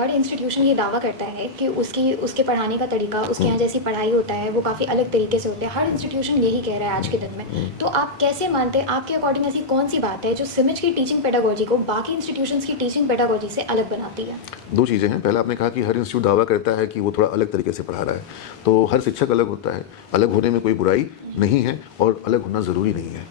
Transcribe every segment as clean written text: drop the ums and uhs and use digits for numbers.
हर institution ये दावा करता है कि उसके पढ़ाने का तरीका, उसके यहाँ जैसी पढ़ाई होता है वो काफ़ी अलग तरीके से होता है। हर इंस्टीट्यूशन यही कह रहा है आज के दिन में। तो आप कैसे मानते हैं, आपके अकॉर्डिंग ऐसी कौन सी बात है जो सिमिज की टीचिंग पेडागोजी को बाकी इंस्टीट्यूशंस की टीचिंग पेडागोजी से अलग बनाती है? दो चीज़ें हैं। पहला आपने कहा कि हर इंस्टीट्यूट दावा करता है कि वो थोड़ा अलग तरीके से पढ़ा रहा है, तो हर शिक्षक अलग होता है। अलग होने में कोई बुराई नहीं है और अलग होना ज़रूरी नहीं है।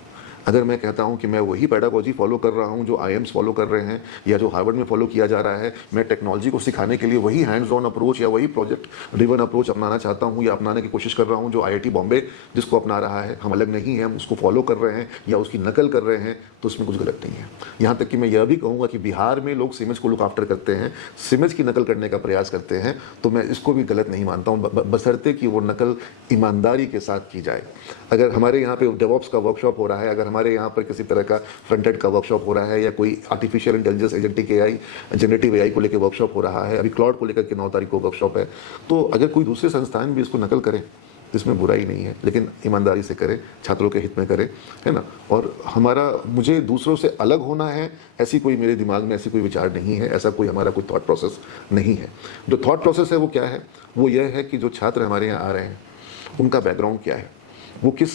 अगर मैं कहता हूं कि मैं वही पेडागोजी फॉलो कर रहा हूं जो आईएम्स फॉलो कर रहे हैं या जो हार्वर्ड में फॉलो किया जा रहा है, मैं टेक्नोलॉजी को सिखाने के लिए वही हैंड्स ऑन अप्रोच या वही प्रोजेक्ट ड्रिवन अप्रोच अपनाना चाहता हूं या अपनाने की कोशिश कर रहा हूं जो आईआईटी बॉम्बे जिसको अपना रहा है, हम अलग नहीं हैं, हम उसको फॉलो कर रहे हैं या उसकी नकल कर रहे हैं, तो उसमें कुछ गलत नहीं है। यहाँ तक कि मैं यह भी कहूँगा कि बिहार में लोग सिमज को लुक आफ्टर करते हैं, सिमज की नकल करने का प्रयास करते हैं, तो मैं इसको भी गलत नहीं मानता हूँ, बशर्ते कि वो नकल ईमानदारी के साथ की जाए। अगर हमारे यहाँ पे डेवॉप्स का वर्कशॉप हो रहा है, अगर हमारे यहाँ पर किसी तरह का फ्रंट एंड का वर्कशॉप हो रहा है या कोई artificial intelligence agentic AI generative AI को लेकर वर्कशॉप हो रहा है, अभी क्लाउड को लेकर के 9 तारीख को वर्कशॉप है, तो अगर कोई दूसरे संस्थान भी इसको नकल करें तो इसमें बुराई नहीं है, लेकिन ईमानदारी से करें, छात्रों के हित में करें, है ना। और मुझे दूसरों से अलग होना है, ऐसी कोई मेरे दिमाग में ऐसी कोई विचार नहीं है, ऐसा कोई हमारा कोई थॉट प्रोसेस नहीं है। जो थॉट प्रोसेस है वो क्या है, वो यह है कि जो छात्र हमारे यहाँ आ रहे हैं उनका बैकग्राउंड क्या है, वो किस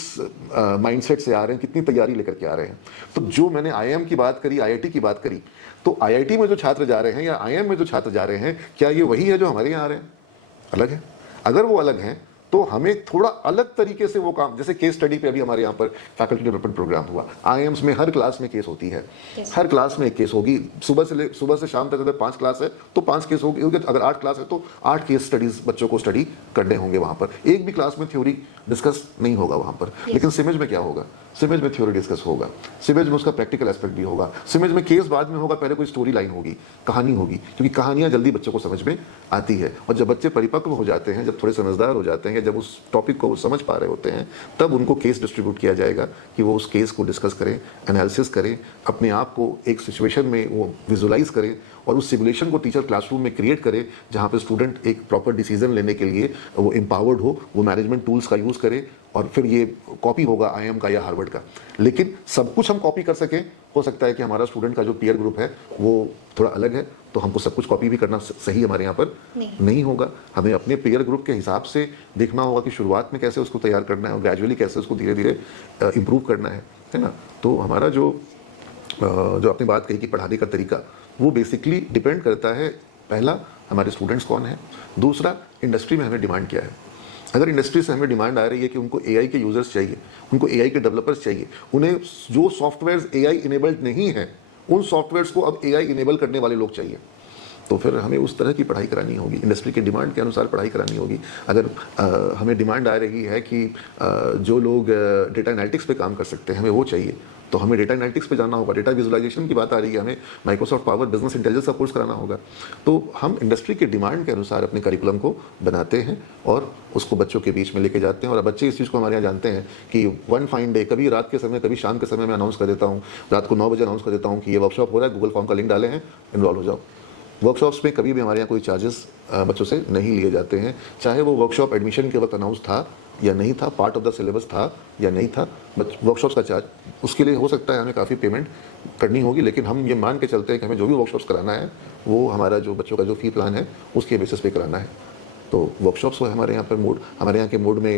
माइंडसेट से आ रहे हैं, कितनी तैयारी लेकर के आ रहे हैं। तो जो मैंने आईएम की बात करी, आईआईटी की बात करी, तो आईआईटी में जो छात्र जा रहे हैं या आईएम में जो छात्र जा रहे हैं, क्या ये वही है जो हमारे यहाँ आ रहे हैं? अलग है। अगर वो अलग हैं तो हमें थोड़ा अलग तरीके से वो काम, जैसे केस स्टडी पे अभी हमारे यहाँ पर फैकल्टी डेवलपमेंट प्रोग्राम हुआ, आईएम्स में हर क्लास में केस होती है, हर क्लास में एक केस होगी, सुबह से शाम तक अगर 5 क्लास है तो 5 केस होगी, अगर 8 क्लास है तो 8 केस स्टडीज बच्चों को स्टडी करने होंगे वहाँ पर। एक भी क्लास में थ्योरी डिस्कस नहीं होगा वहाँ पर। लेकिन सिमेज में क्या होगा, सिमेज में थ्योरी डिस्कस होगा, सिमेज में उसका प्रैक्टिकल एस्पेक्ट भी होगा, सिमेज में केस बाद में होगा, पहले कोई स्टोरी लाइन होगी, कहानी होगी, क्योंकि कहानियाँ जल्दी बच्चों को समझ में आती है। और जब बच्चे परिपक्व हो जाते हैं, जब थोड़े समझदार हो जाते हैं, जब उस टॉपिक को वो समझ पा रहे होते हैं, तब उनको केस डिस्ट्रीब्यूट किया जाएगा कि वो उस केस को डिस्कस करें, एनालिसिस करें, अपने आप को एक सिचुएशन में वो विजुलाइज करें और उस सिमुलेशन को टीचर क्लासरूम में क्रिएट करे जहाँ पे स्टूडेंट एक प्रॉपर डिसीजन लेने के लिए वो एम्पावर्ड हो, वो मैनेजमेंट टूल्स का यूज़ करे, और फिर ये कॉपी होगा आईएम का या हार्वर्ड का। लेकिन सब कुछ हम कॉपी कर सकें, हो सकता है कि हमारा स्टूडेंट का जो पीयर ग्रुप है वो थोड़ा अलग है, तो हमको सब कुछ कॉपी भी करना सही हमारे यहाँ पर नहीं होगा। हमें अपने पीयर ग्रुप के हिसाब से देखना होगा कि शुरुआत में कैसे उसको तैयार करना है और ग्रेजुअली कैसे उसको धीरे धीरे इम्प्रूव करना है ना। तो हमारा जो आपने बात कही कि पढ़ाने का तरीका, वो बेसिकली डिपेंड करता है, पहला हमारे स्टूडेंट्स कौन है, दूसरा इंडस्ट्री में हमें डिमांड क्या है। अगर इंडस्ट्री से हमें डिमांड आ रही है कि उनको एआई के यूजर्स चाहिए, उनको एआई के डेवलपर्स चाहिए, उन्हें जो सॉफ्टवेयर्स एआई इनेबल्ड नहीं है उन सॉफ्टवेयर्स को अब एआई इनेबल करने वाले लोग चाहिए, तो फिर हमें उस तरह की पढ़ाई करानी होगी, इंडस्ट्री के डिमांड के अनुसार पढ़ाई करानी होगी। अगर हमें डिमांड आ रही है कि जो लोग डेटा एनालिटिक्स पे काम कर सकते हैं हमें वो चाहिए, तो हमें डेटा एनालिटिक्स पे जाना होगा। डेटा विजुअलाइजेशन की बात आ रही है, हमें माइक्रोसॉफ्ट पावर बिजनेस इंटेलिजेंस का कोर्स कराना होगा। तो हम इंडस्ट्री के डिमांड के अनुसार अपने करिकुलम को बनाते हैं और उसको बच्चों के बीच में लेके जाते हैं। और बच्चे इस चीज़ को हमारे यहाँ जानते हैं कि वन फाइन डे, कभी रात के समय, कभी शाम के समय मैं अनाउंस कर देता हूँ, रात को 9 बजे अनाउंस कर देता हूँ कि ये वर्कशॉप हो रहा है, गूगल फॉर्म का लिंक डाले हैं, इन्वॉल्व हो जाओ। वर्कशॉप्स में कभी भी हमारे यहाँ कोई चार्जेस बच्चों से नहीं लिए जाते हैं, चाहे वो वर्कशॉप एडमिशन के वक्त अनाउंस था या नहीं था, पार्ट ऑफ द सिलेबस था या नहीं था, वर्कशॉप्स का चार्ज उसके लिए हो सकता है हमें काफ़ी पेमेंट करनी होगी, लेकिन हम ये मान के चलते हैं कि हमें जो भी वर्कशॉप्स कराना है वो हमारा जो बच्चों का जो फ़ी प्लान है उसके बेसिस पे कराना है। तो वर्कशॉप्स हो हमारे यहाँ पर मोड, हमारे यहाँ के मोड में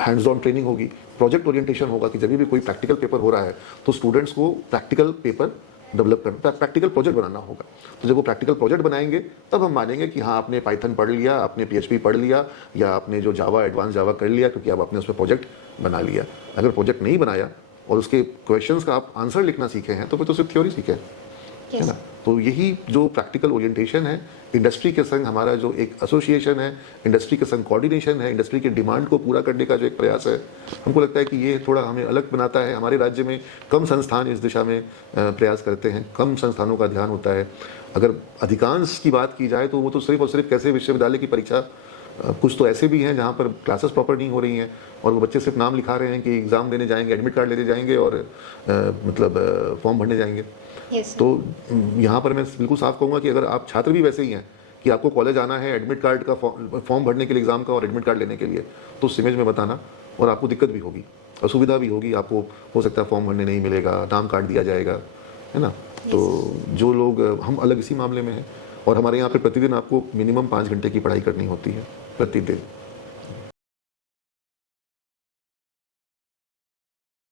हैंड्स ऑन ट्रेनिंग होगी, प्रोजेक्ट ओरिएंटेशन होगा कि जब भी कोई प्रैक्टिकल पेपर हो रहा है तो स्टूडेंट्स को प्रैक्टिकल पेपर डेवलप करना, प्रैक्टिकल प्रोजेक्ट बनाना होगा। तो जब वो प्रैक्टिकल प्रोजेक्ट बनाएंगे तब हम मानेंगे कि हाँ आपने पाइथन पढ़ लिया, आपने पीएचपी पढ़ लिया, या आपने जो जावा एडवांस जावा कर लिया, क्योंकि अब आपने उस पर प्रोजेक्ट बना लिया। अगर प्रोजेक्ट नहीं बनाया और उसके क्वेश्चंस का आप आंसर लिखना सीखे हैं तो फिर तो सिर्फ थ्योरी सीखे है ना। तो यही जो प्रैक्टिकल ओरिएंटेशन है, इंडस्ट्री के संग हमारा जो एक एसोसिएशन है, इंडस्ट्री के संग कोऑर्डिनेशन है, इंडस्ट्री के डिमांड को पूरा करने का जो एक प्रयास है, हमको लगता है कि ये थोड़ा हमें अलग बनाता है। हमारे राज्य में कम संस्थान इस दिशा में प्रयास करते हैं, कम संस्थानों का ध्यान होता है। अगर अधिकांश की बात की जाए तो वो तो सिर्फ और सिर्फ कैसे विश्वविद्यालय की परीक्षा, कुछ तो ऐसे भी हैं जहाँ पर क्लासेस प्रॉपर नहीं हो रही हैं और वो बच्चे सिर्फ नाम लिखा रहे हैं कि एग्ज़ाम देने जाएंगे, एडमिट कार्ड लेने जाएंगे और फॉर्म भरने जाएंगे। तो यहाँ पर मैं बिल्कुल साफ कहूँगा कि अगर आप छात्र भी वैसे ही हैं कि आपको कॉलेज आना है एडमिट कार्ड का फॉर्म भरने के लिए, एग्ज़ाम का और एडमिट कार्ड लेने के लिए, तो उस इमेज में बताना, और आपको दिक्कत भी होगी, असुविधा भी होगी, आपको हो सकता है फॉर्म भरने नहीं मिलेगा, नाम काट दिया जाएगा, है ना। तो जो लोग, हम अलग इसी मामले में हैं और हमारे यहाँ पे प्रतिदिन आपको मिनिमम 5 घंटे की पढ़ाई करनी होती है प्रतिदिन।